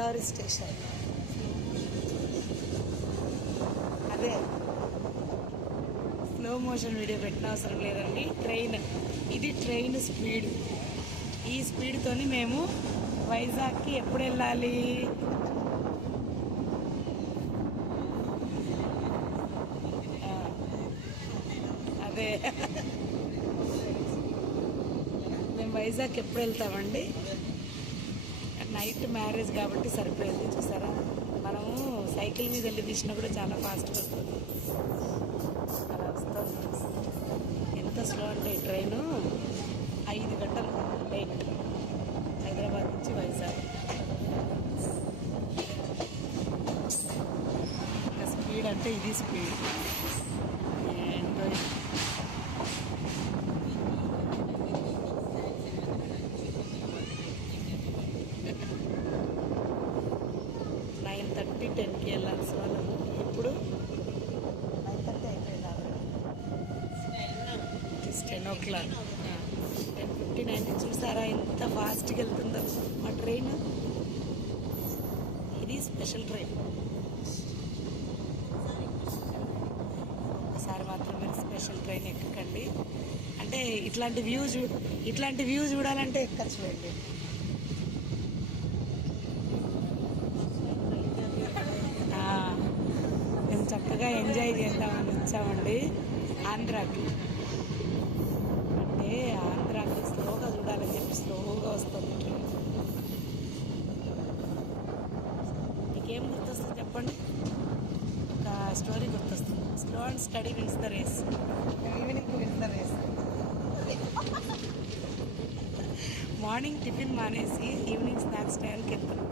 Godavari station. అదే. Slow motion video పెట్టిన అవసరం లేదండి. ట్రైన్ ఇది ట్రైన్ స్పీడ్ ఈ స్పీడ్తోని మేము వైజాగ్కి ఎప్పుడు వెళ్ళాలి? అదే. మేము వైజాగ్ ఎప్పుడు వెళ్తామండి? నైట్ మ్యారేజ్ కాబట్టి సరిపోయింది చూసారా? మనము సైకిల్ మీద వెళ్ళి తీసినా కూడా చాలా ఫాస్ట్గా వస్తుంది. అలా వస్తుంది ఎంత స్లో అంటే ట్రైను ఐదు గంటలు లేట్ హైదరాబాద్ నుంచి వైజాగ్. ఇంకా స్పీడ్ అంటే ఇది స్పీడ్. ఏంటో ఇది. నైన్ థర్టీ టెన్కి వెళ్ళాల్సిన వాళ్ళము ఇప్పుడు థర్టీ అయిపోయింది ten o'clock ten fifty nine చూసారా ఎంత ఫాస్ట్గా వెళ్తుందో. మా ట్రైన్ ఇది స్పెషల్ ట్రైన్ ఒకసారి మాత్రం మీరు స్పెషల్ ట్రైన్ ఎక్కకండి. అంటే ఇట్లాంటి వ్యూ చూ ఇట్లాంటి వ్యూ చూడాలంటే ఎక్కచ్చు వెళ్ళి ఆ, మేము చక్కగా ఎంజాయ్ చేద్దామని వచ్చామండి. ఆంధ్రాకి. అంటే ఆంధ్రాకి స్లోగా చూడాలని చెప్పి స్లోగా వస్తుంది. ట్రైన్. మీకేం గుర్తొస్తుంది చెప్పండి? ఒక స్టోరీ గుర్తొస్తుంది. Slow and steady wins the race evening wins the race morning tiffin మానేసి ఈవినింగ్ స్నాక్స్ టైంకి వెళ్తాం